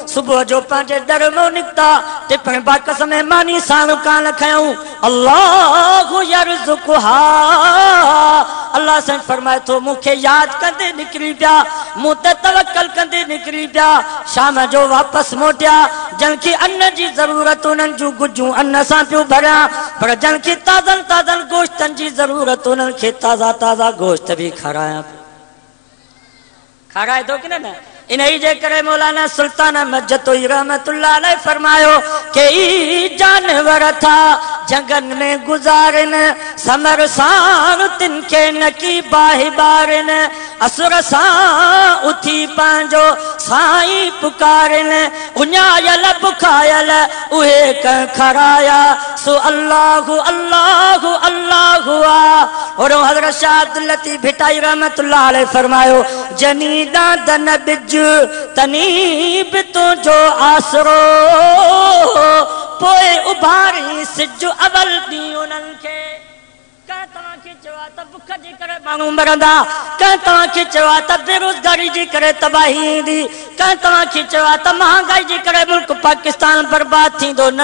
सुबह जो पंहिंजे दर में निकता टिपण बाकस में मानी साण कान खयूं अल्लाहु यरज़ुकुहा अल्लाह से फरमाए तो मुखे याद कंदे निकरी पिया मूं ते तवक्कल कंदे निकरी पिया शाम जो वापस मोटिया जंहिंखे अन्न जी ज़रूरत उन्हनि जूं गुजूं अन्न सां पियो भरियां पर जंहिंखे ताज़नि ताज़नि गोश्तनि जी ज़रूरत उन्हनि खे ताज़ा ताज़ा गोश्त भी खारायां खाराए थो की न इन्हीं जे करे मौलाना सुल्तान अहमद जतोई रहमतुल्लाह अलैह फरमायो के ई जानवर था जंगन में गुजारिन समर सां तिनखे नकी बाहि बारिन असुर सां उथी पंहिंजो साईं पुकारिन उञायल बुखायल उहे कंहिं खराया सो अल्लाहु अल्लाहु अल्लाहु और हज़रत शाह अब्दुल लतीफ़ भिटाई रहमतुल्लाह अलैह फरमायो जनी दादन बिज तनीब तुझो आसरो पोए उभारी सिज अवल दी उन्हनि खे का तव्हांखे चवा त बुख जे करे माण्हू मरंदा का तव्हांखे चवा त बेरोज़गारी जे करे तबाही ईंदी का तव्हांखे चवा त महांगाई जे करे मुल्क पाकिस्तान बर्बाद थींदो न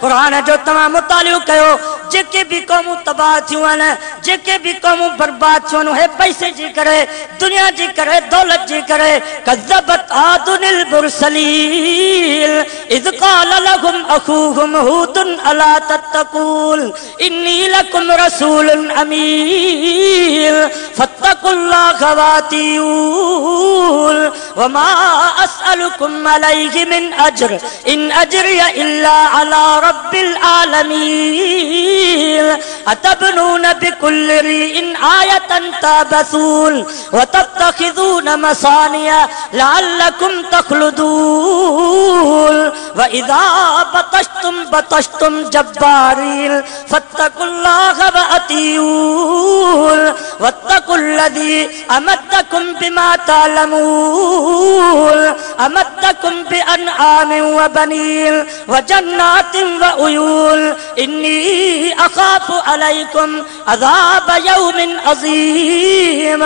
क़ुरान जो तव्हां मुतालियो कयो जेके भी क़ौमूं तबाह थियूं आहिनि जेके भी क़ौमूं बर्बाद थियूं आहिनि उहे पैसे जे करे दुनिया जे करे दौलत जे करे कज़्ज़बत आदुनिल मुरसलीन इज़ क़ाल लहुम अख़ूहुम हूदुन अला तत्तक़ून इन्नी लकुम रसूलुन अमीन फत्तक़ुल्लाह वातिऊन वमा अस्अलुकुम अलैहि मिन अज्र इन अज्रिय इल्ला अला रब्बिल आलमीन अतबनून बिकुल्लि रिइन आयतन तबसून वतत्तखिज़ून मसानिया लअल्लकुम तख़लुदून व इज़ा बतश्तुम जब्बारीन फत्तकुल्लाह व अतीऊन वत्तकुल्लज़ी अमद्दकुम बिमा तअलमून अमद्दकुम बिअनआमिन व बनीन व जन्नातिन व उयून इन्नी अखाफु अलैकुम अज़ाब यौमिन अज़ीम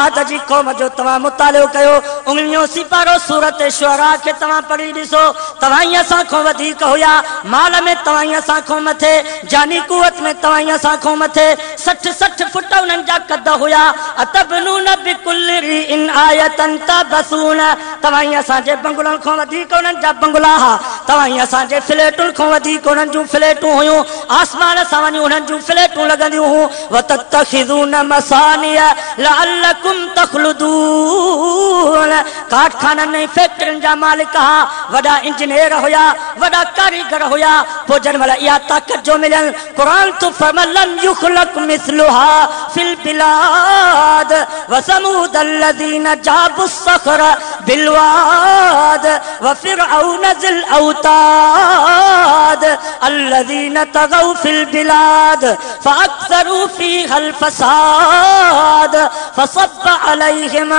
आद जी कौम जो तव्हां मुतालियो कयो उंगलियों सिपारो सूरत शुअरा के तव्हां पढ़ी ॾिसो तव्हां असां खां वधीक हुया माल में तव्हां असां खां मथे जानी कुवत में तव्हां असां खां मथे 60 फुट उन्हनि जा कद हुया अतबनून बिकुल्लि रिइन आयतन तबसून तव्हां असांजे बंगलनि खां वधीक उन्हनि जा बंगला हा तव्हां असांजे फ्लैटुनि खां वधीक उन्हनि जूं फ्लैटूं हुयूं आसमान सां वञी उन्हनि जूं फ्लैटूं लॻंदियूं हुयूं वतत्तखिज़ून मसानिया लअल्लकुम तख़लुदून कारखाननि ऐं फैक्ट्रियुनि जा मालिक हा वॾा इंजीनियर हुया वॾा कारीगर हुया पोइ जंहिं महिल इहा ताक़त जो मिलियनि क़ुरान तो फरमायो लम युख़लक़ मिस्लुहा फिल बिलाद व समूद अल्लज़ीना जाबु सख़र बिलवाद व फ़िरऔन ज़िल औताद अल्लज़ीना तग़ौ फिल बिलाद फ़अक्सरू फ़ीहल फ़साद फ़सब्ब अलैहिम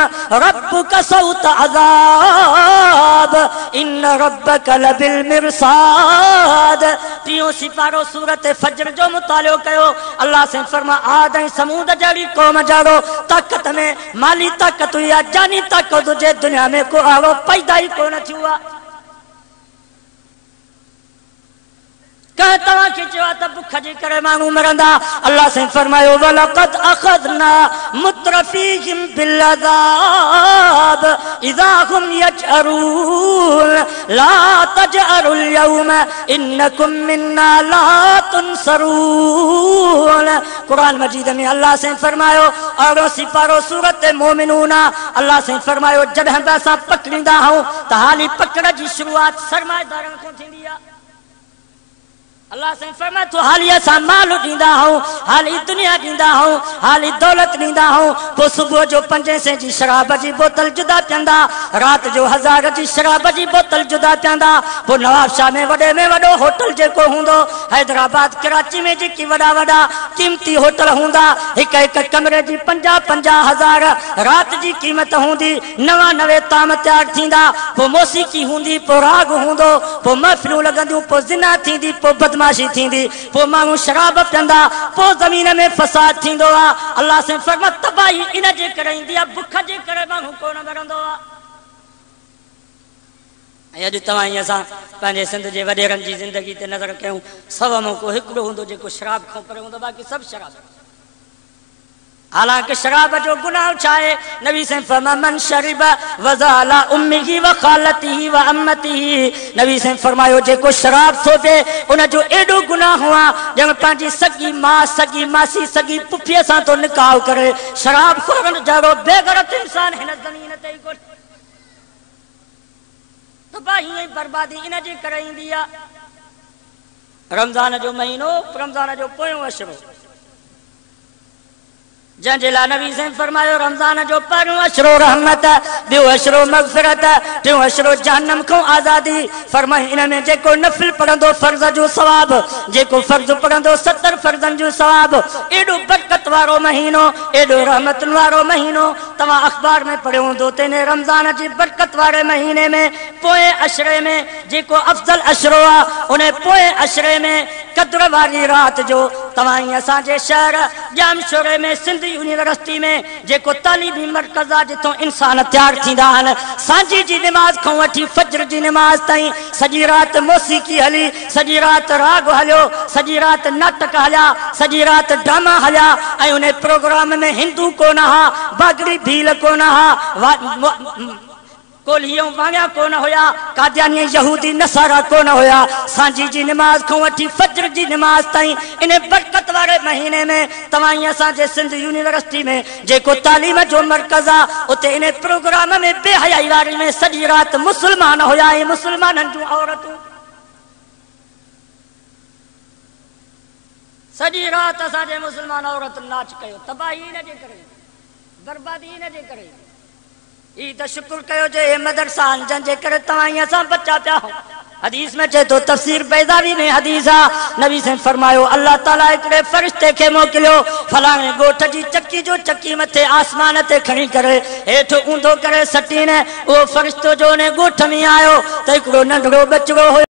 रब्बुका सौत अज़ाब इन्न रब्बका लबिल मिरसाद टियों सिपारो सूरत फज्र जो मुतालियो कयो अल्लाह से फरमा आद ऐं समूद जहिड़ी क़ौम जहिड़ो ताक़त में माली ताक़त हुई आहे जानी ताक़त हुजे दुनिया में को अहिड़ो पैदा ई कोन थियो आहे कह तव्हांखे चयो त बुख जे करे माण्हू मरंदा अल्लाह से फरमायो वलक़द अख़ज़ना मुत्रफ़ीहिम बिलअज़ाब इज़ा हुम यजअरून ला तजअरुल यौम इन्नकुम मिन्ना ला तुनसरून कुरान मजीद में अल्लाह से फरमायो और सिपारो सूरत मोमिनून अल्लाह से फरमायो जॾहिं बि असां पकड़ींदा आहियूं त हाली पकड़ जी शुरूआत सरमाएदारनि खां थींदी आहे अल्लाह से फरमाए तो हाली असां माल ॾींदा आहियूं हाली दुनिया ॾींदा आहियूं हाली दौलत ॾींदा आहियूं पोइ सुबुह जो 500 जी शराब जी बोतल जुदा पीअंदा राति जो 1000 जी शराब जी बोतल जुदा पीअंदा पोइ नवाबशाह में वॾे में वॾो होटल जेको हूंदो हैदराबाद कराची में जेकी वॾा वॾा क़ीमती होटल हूंदा हिक कमरे जी 50-50 राति जी क़ीमत हूंदी 99 ताम तयारु थींदा पोइ मौसीक़ी हूंदी पोइ राग हूंदो पोइ महफ़िलूं लॻंदियूं पोइ ज़िना थींदी पोइ बदमाशी थींदी पोइ माण्हू शराब पीअंदा पोइ ज़मीन में फसाद थींदो आहे अल्लाह से फरमा तबाही इन जे करे ईंदी आहे बुख जे करे माण्हू कोन मरंदो आहे अॼु तव्हां असां पंहिंजे सिंध जे वॾेरनि जी ज़िंदगी ते नज़र कयूं, सव मौक़ो हिकिड़ो हूंदो जेको शराब खां परे हूंदो, बाक़ी सभु शराब। हालांकि शराब जो गुनाह छा आहे? नबी से फरमा मन शरिब वज़ाला उम्मिही व खालतिही व अम्मतिही। नबी से फरमायो जेको शराब थो पिए उन जो एॾो गुनाह हुआ ॼण पंहिंजी सगी मां, सगी मासी, सगी पुफीअ सां तो निकाह करे। शराब खोरनि जहिड़ो बेगरत इंसान हिन ज़मीन ते ई कोन्हे। तबाही ऐं बर्बादी इन जे करे ईंदी आहे। रमज़ान जो महीनो, रमज़ान जो पोयों अशरो, जंहिंजे लाइ नबी से फरमायो रमज़ान जो पहिरियों अशरो रहमत, ॿियो अशरो मग़फ़िरत, टियों अशरो जहन्नम खां आज़ादी। फरमाई इन में जेको नफ़िल पढ़ंदो फर्ज़ जो सवाब, जेको फर्ज़ पढ़ंदो 70 फर्ज़नि जो सवाब। एॾो बरकत वारो महीनो, एॾो रहमतुनि वारो महीनो। तव्हां अख़बार में पढ़ियो हूंदो तेने रमज़ान जी बरकत वारे महीने में पोएं अशरे में जेको अफ़ज़ल अशरो आहे, उन पोएं अशरे में क़द्र वारी राति जो तव्हां असांजे शहर जामशोरे में सिंध यूनिवर्सिटी में जेको तालीमी मरकज़ आहे जिथों इंसान तैयार थींदा आहिनि, सांझी जी निमाज़ खां वठी फज्र जी निमाज़ ताईं सॼी राति मौसीक़ी हली, सॼी राति राग हलियो, सॼी राति नाटक हलिया, सॼी राति ड्रामा हलिया। ऐं उन प्रोग्राम में हिंदू कोन हा, बागड़ी भील कोन हा, कोल्हियों वांगिया कोन हुया, कादियानी यहूदी नसारा कोन हुया। सांझी जी निमाज़ खां वठी फज्र जी निमाज़ ताईं इन बरकत वारे महीने में तव्हां असांजे सिंध यूनिवर्सिटी में जेको तालीम जो मरकज़ आहे, उते इन प्रोग्राम में बेहयाई वारी में सॼी राति मुस्लमान हुया ऐं मुस्लमाननि जूं औरतूं। सॼी राति असांजे मुस्लमान औरतुनि नाच कयो। तबाही इन जे करे, बर्बादी इन जे करे। ई त शुक्र कयो जे मदरसा जंहिंजे करे तव्हां असां बचा पिया आहियूं। हदीस में चए तो तफसीर बैज़ावी में हदीस आहे, नबी से फरमायो अल्लाह ताला हिकिड़े फरिश्ते खे मोकिलियो फलाणे ॻोठ जी चकी जो चकी मथे आसमान ते खणी करे हेठि ऊंधो करे सटीने। उहो फरिश्तो जो उन ॻोठ में आयो त हिकिड़ो नंढड़ो बचिड़ो हुयो।